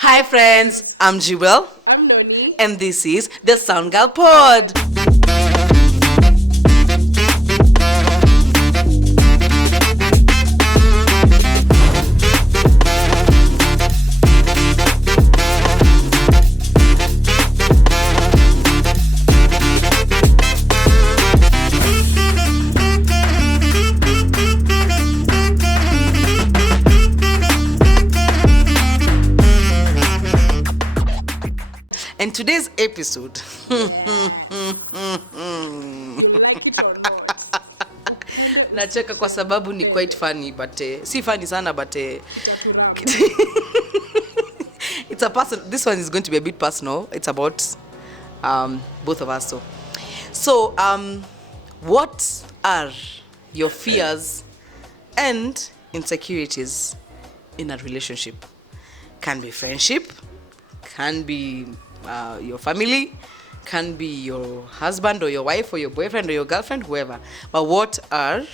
Hi friends, I'm Jewel. I'm Noni. And this is the Sound Girl Pod. And today's episode, You like it or not? nacheka kwa sababu ni quite funny, but si funny sana, but it's a person. This one is going to be a bit personal. It's about both of us. So what are your fears and insecurities in a relationship? Can be friendship, can be your family, can be your husband or your wife or your boyfriend or your girlfriend, whoever. But what are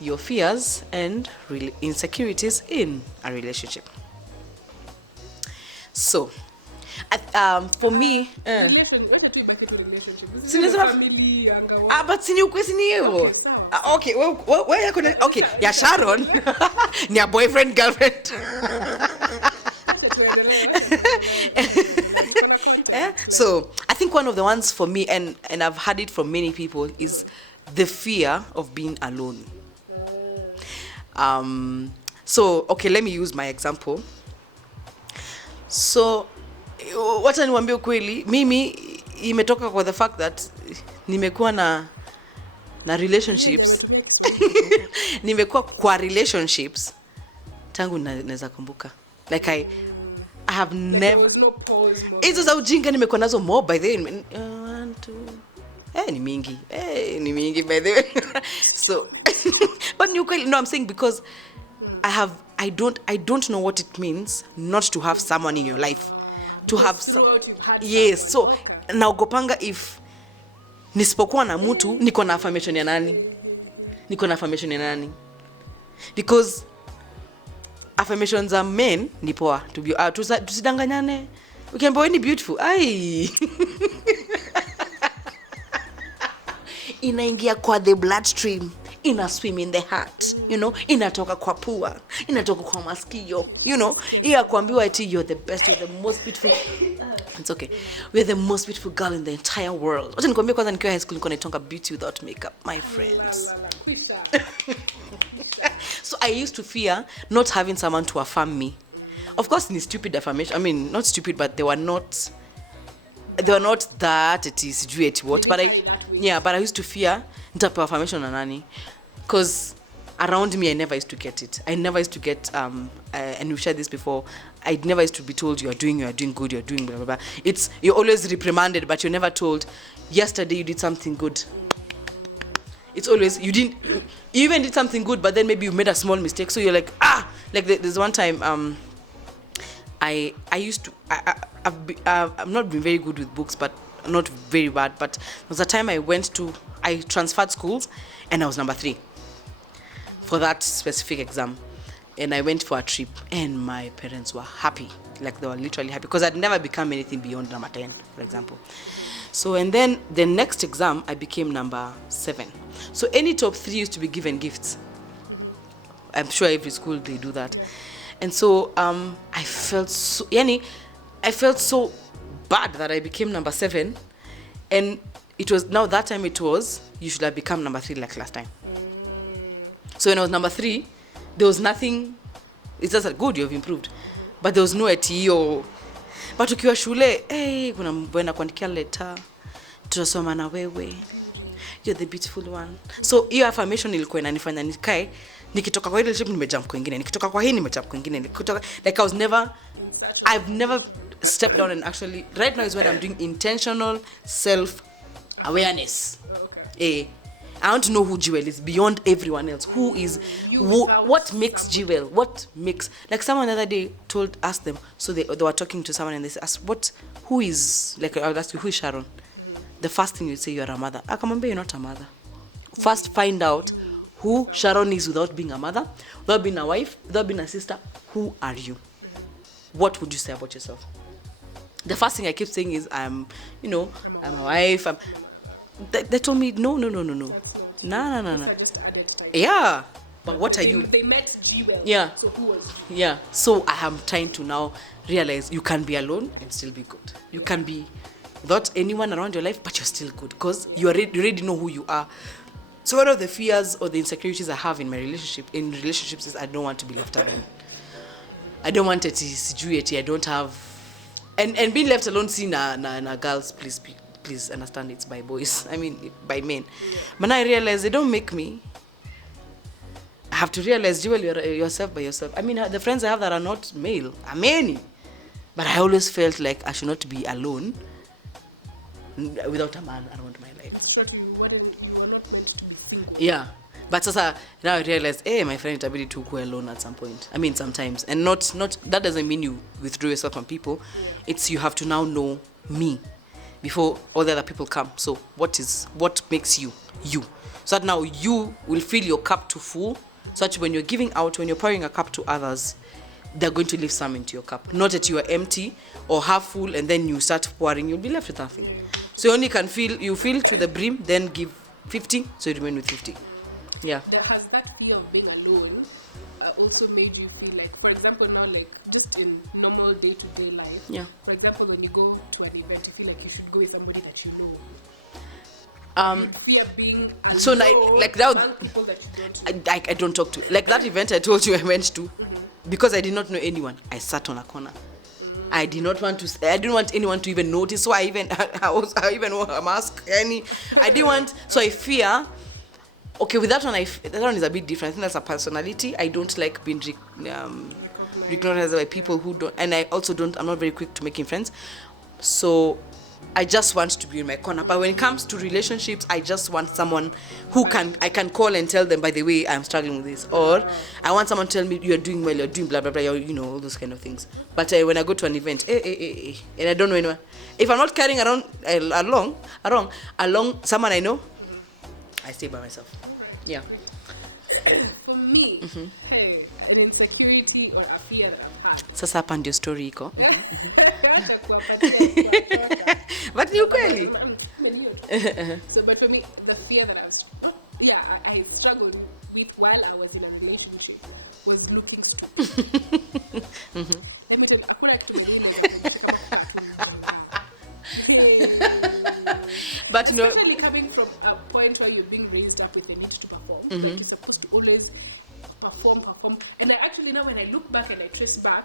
your fears and insecurities in a relationship? So, for me, Relation, wacha tu ibaki tu relationship. This Sinasema- is family anga but sini ukwesi ni hiyo. Okay, sawa. Okay, where yako na okay, ya Sharon ni ya boyfriend girlfriend. wacha tuendelee. So I think one of the ones for me, and I've heard it from many people, is the fear of being alone. So okay, let me use my example. So wacha niwaambie ukweli, mimi imetoka kwa the fact that nimekuwa na relationships. Nimekuwa kwa relationships tangu naweza kumbuka. Like I have There never was no pause. hizo za ujinga nimekuwa nazo more by the way. One, two. Ni mingi by the way. So but you no, I'm saying because I don't know what it means not to have someone in your life. To have Throughout you've had yes, so Okay. naogopanga if nisipokuwa na mtu niko na affirmation ya nani? Because affirmations za men ni poa to be tusidanganyane. Ukiambiwa ni beautiful. Ai. Inaingia kwa the bloodstream, ina swim in the heart, inatoka kwa pua, inatoka kwa masikio, iya kuambiwa eti you're the best, you're the most beautiful. It's okay. We're the most beautiful girl in the entire world. Wacha nikwambie kwanza nikiwa high school nilikuwa naitonga beauty without makeup, my friends. Kwisha. So I used to fear not having someone to affirm me. Of course, ni stupid affirmation. I mean, not stupid, but they were not that it is what. But I used to fear nitapewa affirmation na nani, because around me I never used to get it. I never used to get and we've shared this before. I never used to be told you are doing good, you're doing blah blah blah. It's you're always reprimanded, but you're never told yesterday you did something good. It's always you even did something good, but then maybe you made a small mistake, so you're like like there's one time I used to I've not been very good with books, but not very bad, but there was a time I transferred schools and I was number 3 for that specific exam, and I went for a trip and my parents were happy, like they were literally happy, because I'd never become anything beyond number 10, for example. So, and then the next exam, I became number 7. So any top 3 used to be given gifts. I'm sure every school, they do that. And so I felt so bad that I became number 7. And it was, now that time it was, you should have become number 3 like last time. So when I was number 3, there was nothing, it's just like, good, you've improved. But there was no ATE or... But ukiwa shule, kuna mbwena kuandikia letter, tutasoma na wewe, you're the beautiful one. So hiyo affirmation ilikuwa inanifanya nikae, nikitoka kwa ile relationship nimejump kwingine, nikitoka kwa hii nimejump kwingine, like I've never stepped down, and actually right now is when I'm doing intentional self awareness. Okay. I want to know who Jewel is beyond everyone else. Who is what makes Jewel? What makes, like someone the other day asked them, so they were talking to someone and they asked, who is, like I would ask you, who is Sharon? The first thing you say, you're a mother. Akamwambia, you're not a mother. First find out who Sharon is without being a mother, without being a wife, without being a sister. Who are you? what would you say about yourself? The first thing I keep saying is I'm a wife. They told me no. That's not. No. I just identify. Yeah, but what are you? They met G well. Yeah. So who was G? Yeah. So I am trying to now realize you can be alone and still be good. You can be without anyone around your life, but you're still good because you already know who you are. So one of the fears or the insecurities I have in relationships is I don't want to be left alone. I don't want it to I don't have and being left alone seeing na girls, please understand it's by boys. I mean by men. But now I realize they don't make me. I have to realize you're yourself by yourself. I mean the friends I have that are not male are many. But I always felt like I should not be alone without a man around my life. Sure to you, you were not meant to be single. Yeah. But sasa now I realize, my friend itabidi to go alone at some point. I mean sometimes. And not that doesn't mean you withdraw yourself from people. It's you have to now know me before all the other people come. So what makes you you? So that now you will fill your cup to full. Such when you're giving out, when you're pouring a cup to others, they're going to leave some into your cup. Not that you are empty or half full and then you start pouring, you'll be left with nothing. So you only can fill to the brim, then give 50, so you remain with 50. Yeah. Has that fear of being alone also made you feel like, for example, now like just in normal day-to-day life, Yeah. for example, when you go to an event, you feel like you should go with somebody that you know. You fear being alone So like that among people that you don't know. I don't talk to. Like that event I told you I went to, because I did not know anyone, I sat on a corner. I didn't want anyone to even notice, so I even wore a mask. I didn't want, so I fear. Okay, with that one, that one is a bit different. I think that's a personality. I don't like being recognized by people who don't, and I also don't. I'm not very quick to making friends, so I just want to be in my corner. But when it comes to relationships, I just want someone who I can call and tell them, by the way, I'm struggling with this, or I want someone to tell me you're doing well, you're doing blah blah blah, all those kind of things. But when I go to an event, and I don't know anyone, if I'm not carrying around along someone I know, I stay by myself. Yeah. For me, an insecurity or a fear that I've had. Sasa hapa ndio story iko. Acha kuwapatia kuwatoka. But ni ukweli. So, but for me, the fear that I struggled with while I was in a relationship was looking stupid. Let me tell you, hakuna kitu But especially coming from a point where you're being raised up with the need to perform, like you're supposed to always perform. And I actually now when I look back and I trace back,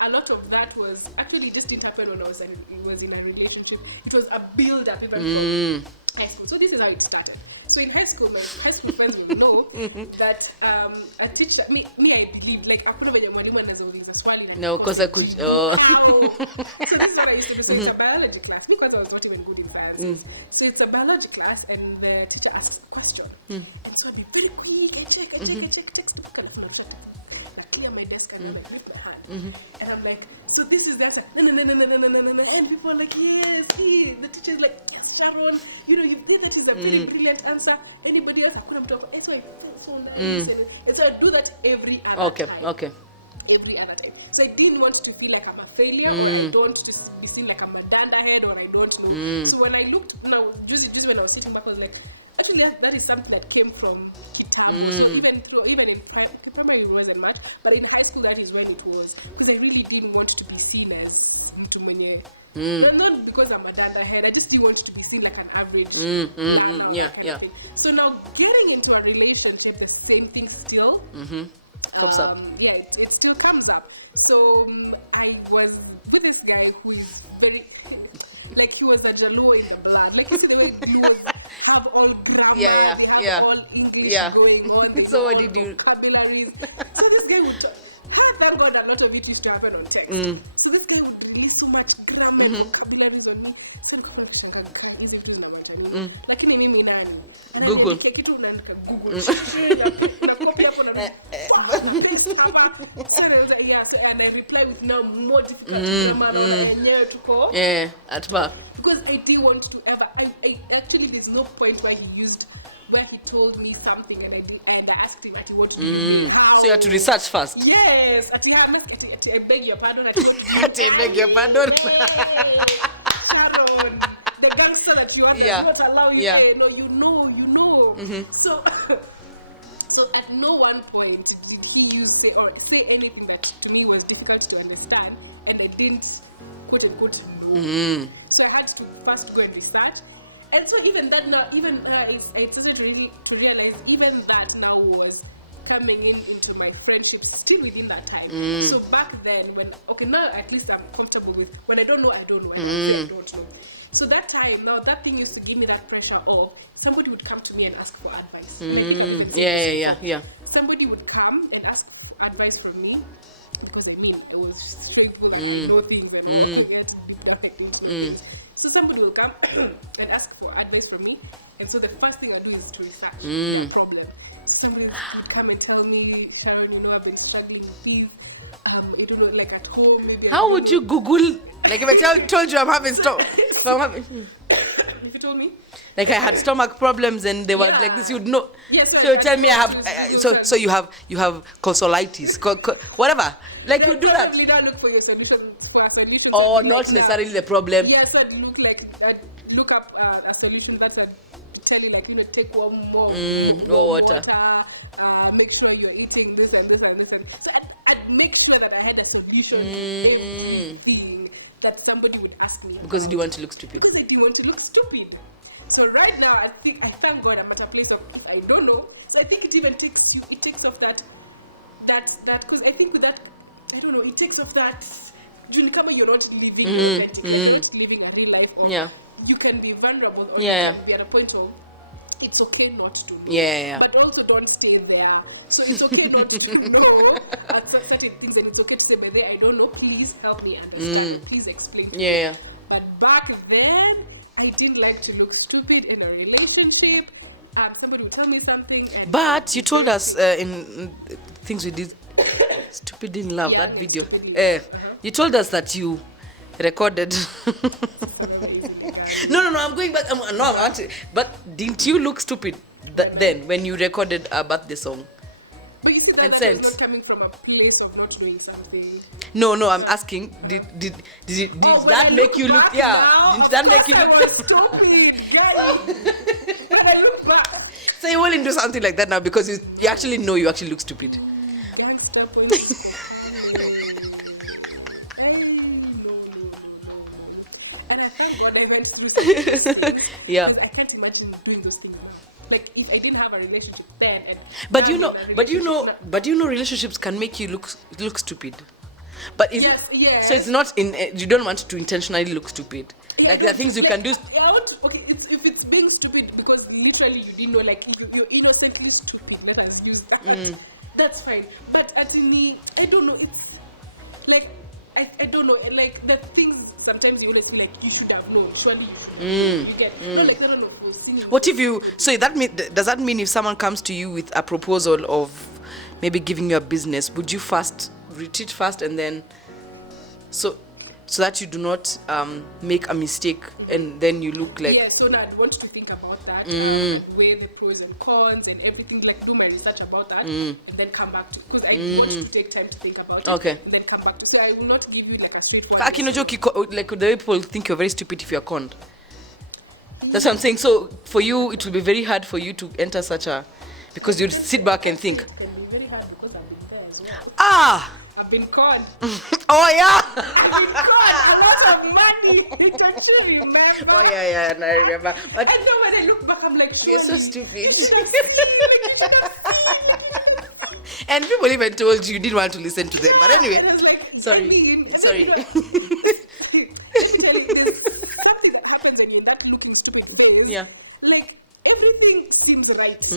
a lot of that was actually just didn't happen when I was in a relationship. It was a build up even from high school. So this is how it started. So in high school, my high school friends will know that a teacher, me I believe, like hakuna venye mwalimu anazauliza swali like no, because I could. Oh. So this is what I used to do. So it's a biology class. Because I was not even good in science. So it's a biology class, and the teacher asks a question, and so I'd be very quick. I check textbook, I clear my desk and I raise my hand, and I'm like, so this is the answer. No, and people are like, yes, the teacher is like, yes, Sharon, you think that is a very brilliant answer. Anybody else couldn't talk. And so I feel so nice, and so I do that every other time. Okay. Every other time. So I didn't want to feel like I'm a failure, or I don't just be seen like I'm a dunderhead, or I don't know. So when I looked now, just when I was sitting back, I was like, actually that is something that came from Kitab. So even in primary it wasn't much, but in high school that is when it was, because I really didn't want to be seen as mtu mwenye. Not because I'm a dunderhead, I just didn't want to be seen like an average. Yeah. So now getting into a relationship, the same thing still crops up. Yeah, it still comes up. So I was with this guy who is very, like he was a Jaluo in the blood. Like the way he was, have all grammar, they have all English going on. So what did you? Vocabularies. So this guy would. Thank God a lot of it used to happen on text. So this guy would release so much grammar, vocabularies on me. So before hizi vitu zinamwacha lakini mimi nani Google kitu unaandika Google na copy hapo na hapa so and I reply with now more difficult grammar na yenyewe tuko at back because I didn't want to ever I actually there's no point where he used where he told me something and I asked him what to do. So you had to research first. Yes, I beg your pardon. I beg your pardon. Sharon, the gangster that you are not allowing. Yeah. No, you know. So at no one point did he say anything that to me was difficult to understand, and I didn't quote unquote know. So I had to first go and research. And so even that now, I started to realize even that now was coming into my friendship still within that time. So back then, now at least I'm comfortable with, when I don't know, I don't know. I don't know. So that time, now that thing used to give me that pressure of somebody would come to me and ask for advice. Yeah. Somebody would come and ask advice from me, because it was straightforward, like I know things when I was get be perfect things. So somebody will come and ask for advice from me, and so the first thing I do is to research the problem. Somebody would come and tell me, Sharon, I've been struggling with this. I don't know, like at home. Maybe how would you Google? Like if I told you I'm having stomach. If you told me, like I had stomach problems and they were like this, you'd know. Yes, so you tell me I have. So you have consolitis, whatever. Like you do that. You don't look for your solution. For a solution. Or not necessarily the problem. Yes, I'd look up a solution that's tell you take one more water. Make sure you're eating this and this and this. So I'd make sure that I had a solution everything that somebody would ask me. Because you didn't want to look stupid. Because I didn't want to look stupid. So right now, I thank God I'm at a place of I don't know. So I think it even takes off that because I think with that, I don't know, it takes off that. You're not living authentic, you're not living a real life. Or you can be vulnerable, or you can be at a point of it's okay not to know. But also don't stay there. So it's okay not to know at certain things, and it's okay to say, but I don't know, please help me understand. Please explain to me. But back then, I didn't like to look stupid in a relationship. Somebody would tell me something. But you told us in things we did, Stupid in Love, that video. You told us that you recorded. No, I'm going back. But didn't you look stupid then when you recorded a birthday song? But you see that was not coming from a place of not knowing something. No, I'm asking. Did that make you look? Did that make you look stupid? When I look back. So you willing to do something like that now because you actually know you actually look stupid. Gangster No. And I thank God I went through those things. I can't imagine doing those things now. Like if I didn't have a relationship then, but you know, relationships can make you look stupid. But so it's not you don't want to intentionally look stupid. Like there are things you can do. If it's being stupid because literally you didn't know, like you're innocently stupid. Let us use that. That's fine. But to me, I don't know. It's like I don't know. Like the things sometimes you always feel like you should have known. Surely you should. You get not like I don't know. What if you? So does that mean if someone comes to you with a proposal of maybe giving you a business, would you first retreat first and then so that you do not make a mistake and then you look like so now I want to think about that, weigh the pros and cons and everything, like do my research about that and then come back to, because I want to take time to think about it and then come back to, so I will not give you like a straightforward like the way people think you're very stupid if you're conned. That's what I'm saying. So for you it will be very hard for you to enter such a, because you'd sit back and think. It can be very hard because I've been there as well. I've been conned. Oh yeah. I've been conned. A lot of money. Don't you remember? Oh yeah, and I remember. But and then when I look back, I'm like, you're so stupid. And people even told you didn't want to listen to them. But anyway, like, sorry. Something that happened in that looking stupid phase. Yeah. Like everything seems right.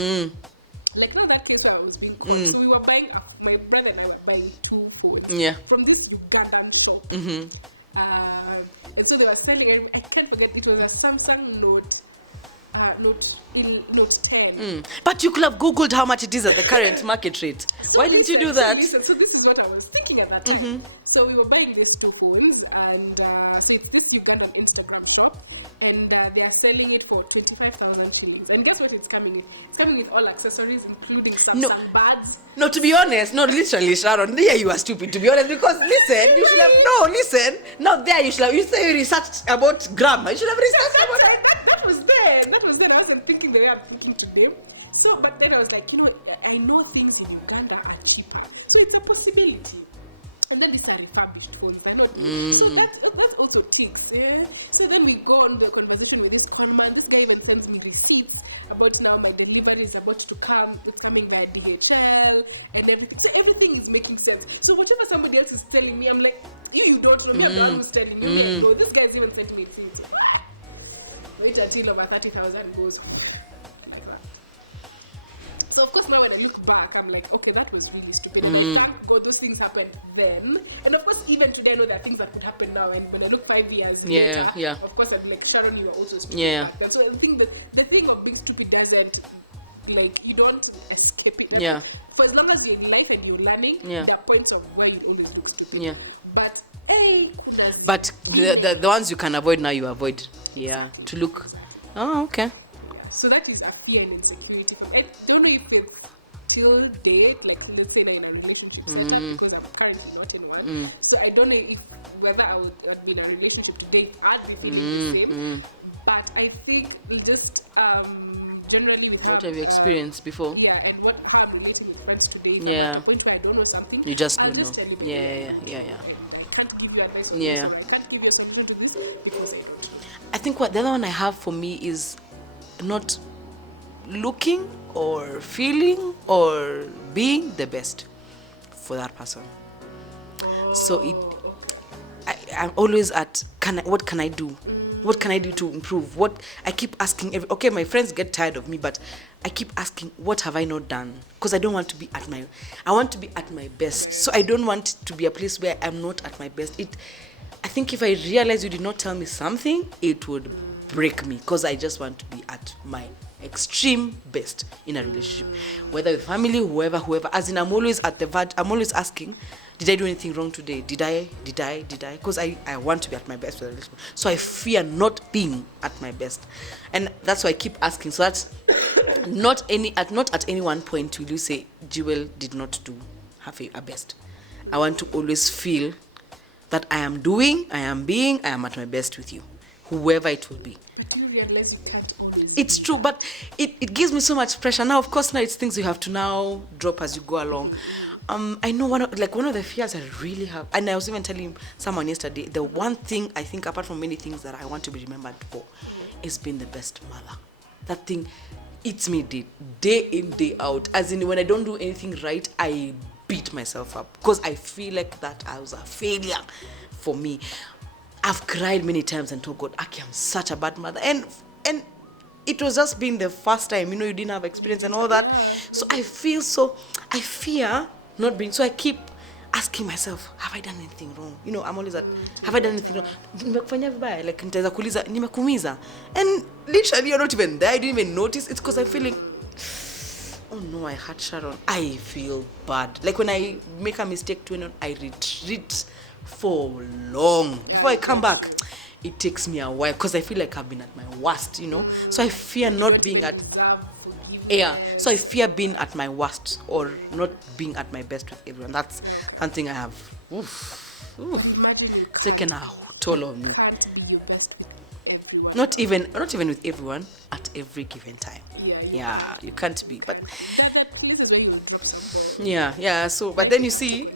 Like now that case where I was being caught. So we were buying, my brother and I were buying 2 phones from this Ugandan shop. And so they were selling, I can't forget, it was a Samsung Note Note 10. But you could have Googled how much it is at the current market rate. So Why didn't you do that? So this is what I was thinking at that time. So we were buying these two phones, and so it's this Ugandan Instagram shop, and they are selling it for 25,000 shillings. And guess what it's coming in? It's coming with all accessories, including some buds. No, to be honest, no, literally, Sharon, there you are stupid, to be honest, because listen, you should have, not there, you say you researched about grammar, you should have researched about that was there. I wasn't thinking the way I'm thinking today. So, but then I was like, I know things in Uganda are cheaper, so it's a possibility. And then these are refurbished phones. So that's also ticks. Yeah? So then we go on the conversation with this man. This guy even sends me receipts about now my delivery is about to come. It's coming via DHL and everything. So everything is making sense. So whatever somebody else is telling me, I'm like, you don't know me. I'm the one who's telling me. No, this guy's even sent me receipts. Wait until over 30,000 goes. So of course now when I look back, I'm like, okay, that was really stupid. And I thank God those things happened then. And of course even today I know there are things that could happen now. And when I look 5 years later, of course I'm like, Sharon, you were also stupid back then. So I think the thing of being stupid doesn't, like, you don't escape it. Yeah. For as long as you're in life and you're learning, there are points of where you always look stupid. Yeah. But hey, but the ones you can avoid now, you avoid. Yeah. To look. Oh, okay. So that is a fear and insecurity. I don't know if it's till date, like let's say like in a relationship setup, because I'm currently not in one. So I don't know if whether I would be in a relationship today, I'd be feeling the same. But I think just generally what have you experienced before? Yeah, and how I'm relating with friends today. Yeah. If I don't know something, You just I'll don't just know. tell you. Yeah. I can't give you advice on this, or I can't give you a solution to this because I don't know. I think what the other one I have for me is not looking or feeling or being the best for that person. So I'm always at what can I do? What can I do to improve? What I keep asking okay, my friends get tired of me, but I keep asking, what have I not done? Because I don't want to be I want to be at my best. So I don't want to be a place where I'm not at my best. I think if I realize you did not tell me something, it would break me, because I just want to be at my extreme best in a relationship, whether with family, whoever. As in, I'm always at the verge. I'm always asking, did I do anything wrong today? Did I? Because I want to be at my best with a relationship. So I fear not being at my best, and that's why I keep asking. So that's not at any one point will you say Jewel did not do her best. I want to always feel that I am at my best with you, whoever it will be. But do you realize you can't always? It's true, but it gives me so much pressure. Now, of course, it's things you have to now drop as you go along. I know one of the fears I really have, and I was even telling someone yesterday, the one thing I think, apart from many things that I want to be remembered for, is being the best mother. That thing eats me day in, day out. As in, when I don't do anything right, I beat myself up, because I feel like that I was a failure for me. I've cried many times and told God, Aki, I'm such a bad mother. And it was just been the first time, you didn't have experience and all that. So I fear not being, so I keep asking myself, have I done anything wrong? I'm always at, have I done anything wrong? Nimekufanya vibaya, like nitaweza kuuliza, nimekuumiza. And literally you're not even there, I didn't even notice. It's because I'm feeling, oh no, I hurt Sharon. I feel bad. Like when I make a mistake I retreat for long. Before I come back, it takes me a while, because I feel like I've been at my worst, So I fear not being at... Yeah, so I fear being at my worst or not being at my best with everyone. That's something I have taken a toll on me. Not even with everyone at every given time. Yeah, you can't be. But yeah. So, but then you see,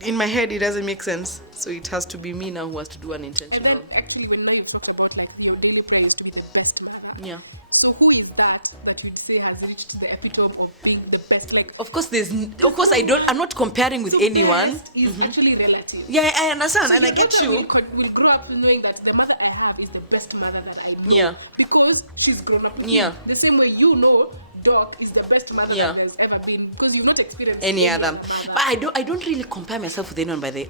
in my head it doesn't make sense. So it has to be me now who has to do an intentional. And then actually, when now you talk about like your daily prayer is to be the best mother. Yeah. So who is that you'd say has reached the epitome of being the best? Like, of course, I'm not comparing with anyone. Best is actually relative. Yeah, I understand, So and I get you. Will grow up knowing that the mother I have is the best mother that I know. Yeah. Because she's grown up with Yeah. me. The same way Doc is the best mother Yeah. that there's ever been, because you've not experienced any other. mother. But I don't really compare myself with anyone by the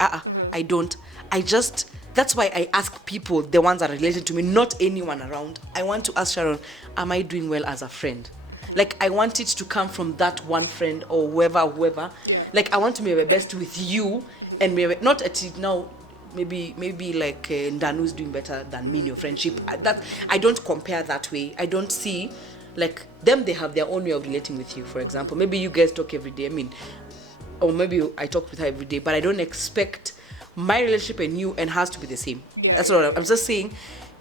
I don't. I just, that's why I ask people, the ones that are related to me, not anyone around. I want to ask Sharon, am I doing well as a friend? Like, I want it to come from that one friend or whoever. Yeah. Like, I want to be my best with you, and not at it now. Maybe like Ndanu's doing better than me in your friendship. I don't compare that way. I don't see, like, them, they have their own way of relating with you. For example, maybe you guys talk every day. I mean, or maybe I talk with her every day, but I don't expect my relationship and you and hers to be the same. Yeah. That's what I'm just saying.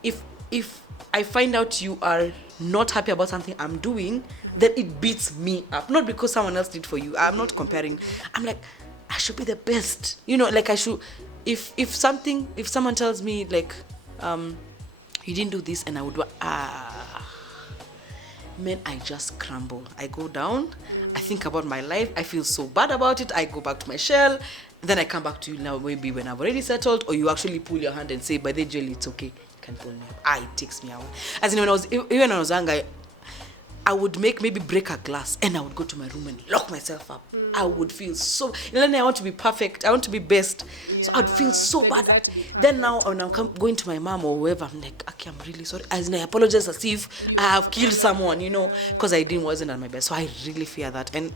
If I find out you are not happy about something I'm doing, then it beats me up. Not because someone else did for you. I'm not comparing. I'm like, I should be the best. You know, like I should. If someone tells me like, you didn't do this, and I would do, man, I just crumble. I go down. I think about my life. I feel so bad about it. I go back to my shell. Then I come back to you now, maybe when I've already settled, or you actually pull your hand and say, by the jelly, it's okay. You can pull me up. It takes me out. As in, even when I was younger, I would maybe break a glass, and I would go to my room and lock myself up. I would feel so, then I want to be perfect. I want to be best. So I'd feel so bad. Then now when I'm going to my mom or whoever, I'm like, okay, I'm really sorry. As in, I apologize as if I have killed someone, because I wasn't at my best. So I really fear that. And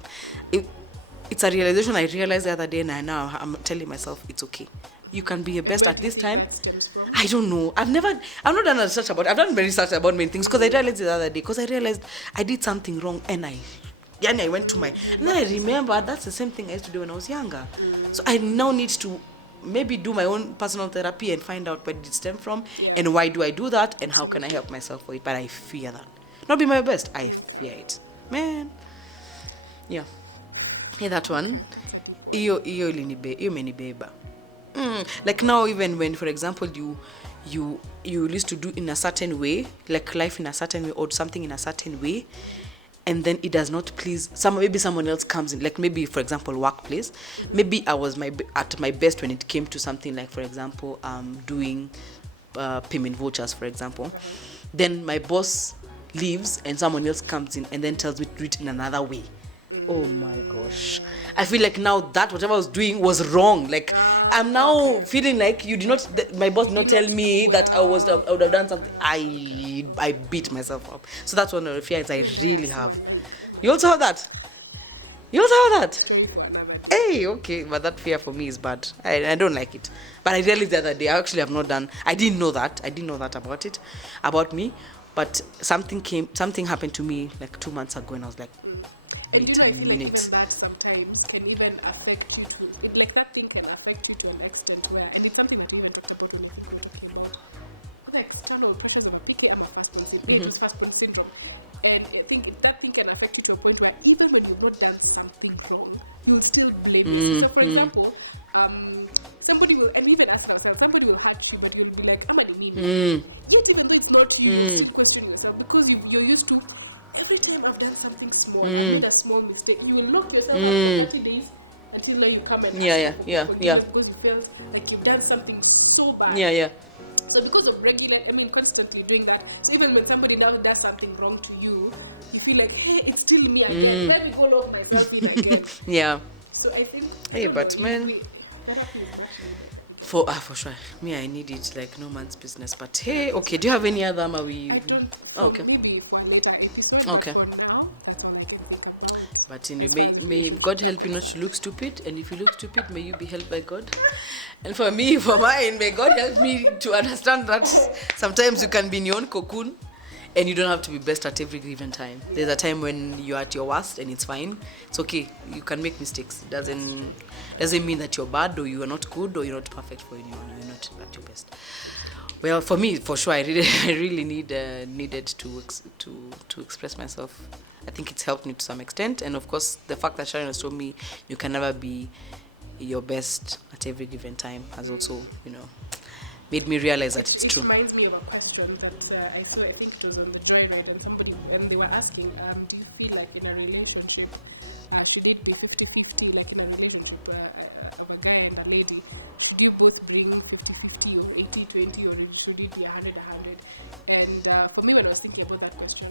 it's a realization I realized the other day, and now I'm telling myself it's okay. You can be your best at this time. I don't know. I've not done research about it. I've done research about many things, because I realized the other day, because I realized I did something wrong, and I went to and then I remember that's the same thing I used to do when I was younger. So I now need to maybe do my own personal therapy and find out where did it stem from, and why do I do that, and how can I help myself for it. But I fear that. Not be my best. I fear it. Man. Yeah. Hey, that one. Iyo imenibeba. Like now, even when, for example, you used to do in a certain way, like life in a certain way, or something in a certain way, and then it does not please maybe someone else comes in, like maybe, for example, workplace. Maybe I was at my best when it came to something like, for example, doing payment vouchers, for example. Then my boss leaves and someone else comes in and then tells me to do it in another way. Oh my gosh. I feel like now that whatever I was doing was wrong. Like, I'm now feeling like my boss did not tell me that I would have done something. I beat myself up. So that's one of the fears I really have. You also have that? Hey, okay, but that fear for me is bad. I don't like it. But I realized the other day, I didn't know that about me. But something happened to me like 2 months ago, and I was like, and wait I a feel minute. like even that sometimes can even affect you that thing can affect you to an extent where, and it's something that you even talked about when you were talking about other external pressures on a picky and first-born syndrome. And I think that thing can affect you to a point where even when you've not done something wrong, you'll still blame it. So for example, somebody will, and even ask ourselves, somebody will hurt you, but you'll be like, I'm gonna mean. Yet even though it's not you, you're still questioning yourself, because you're used to, every time I've done something small, I made a small mistake, you will lock yourself up for 30 days until now you come and ask for forgiveness because you feel like you've done something so bad. So because of constantly doing that, so even when somebody now does something wrong to you, you feel like, hey, it's still me again. Let me go lock myself in again. So I think. Hey, but man. Therapy is much needed. For sure. Me, I need it like no man's business. But hey, okay. Do you have any other? I don't. Okay. Maybe for a later episode. Okay. But for now, that's all I can think about. But may God help you not to look stupid, and if you look stupid, may you be helped by God. And for mine, may God help me to understand that sometimes you can be in your own cocoon, and you don't have to be best at every given time. There's a time when you're at your worst, and it's fine. It's okay. You can make mistakes. It doesn't mean that you're bad, or you are not good, or you're not perfect for anyone. You're not at your best. Well, for me, for sure, I really needed to express myself. I think it's helped me to some extent, and of course, the fact that Sharon has told me you can never be your best at every given time has also, made me realize that it's true. It reminds me of a question that I saw. I think it was on the Joyride, and they were asking, do you feel like in a relationship, should it be 50-50, like in a relationship of a guy and a lady? Should you both bring 50-50 or 80-20 or should it be 100-100? And for me, when I was thinking about that question,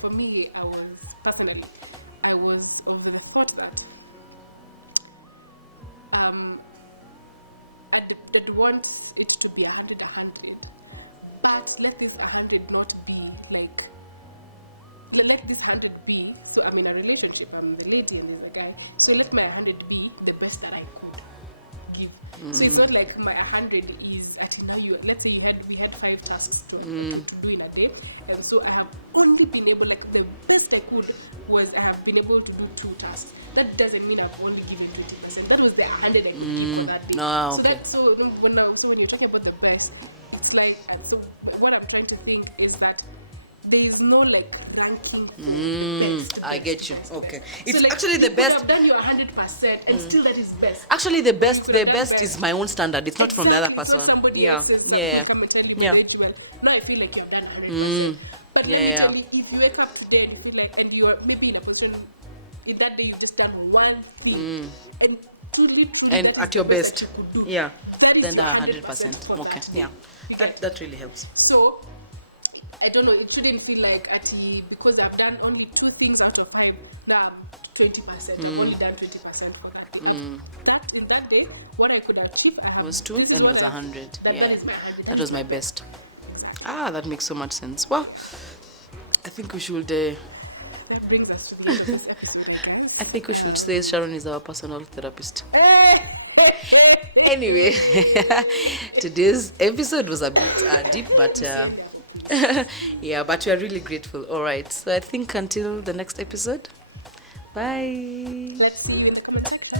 for me, I was of the thought that I'd want it to be 100-100, but let this 100 not be like. Let this 100 be, so I'm in a relationship, I'm the lady and there's a guy, so let my 100 be the best that I could give. So it's not like my 100 is at let's say we had 5 tasks to do in a day, and so I have only been able, like the best I could was I have been able to do 2 tasks. That doesn't mean I've only given 20%. That was the 100 I could give for that day. Ah, So okay. that's when you're talking about the best, it's like, and so what I'm trying to think is that there is no like ranking for best. I get you. best, Okay. best. It's so, like, actually the you best. could have done your 100% and still that is best. Actually, the best could have done is best. my own standard. It's not from the other Exactly, it's not person. somebody Yeah. else's, Yeah. come and tell you Yeah. that you went. Now I feel like you have done 100%. But then Yeah. literally, if you wake up today and you feel like, and you are maybe in a position, in that day you've just done one thing, and truly, And that is at the your best best. that you could do. Yeah. That is Then the your 100%. for Okay. that day. Yeah. You get That really helps. So, I don't know, it shouldn't feel like because I've done only 2 things out of 5, now I'm 20%. I've only done 20% for that day. That in that day, what I could achieve, I have Was 2 this is and what was I- 100. That Yeah. is my 100. That was my best. That makes so much sense. Well, I think we should. That brings us to the end of this episode, guys. I think we should say Sharon is our personal therapist. Hey! Anyway, today's episode was a bit deep, but yeah, but we are really grateful. All right, so I think until the next episode, bye. Let's see you in the comment section.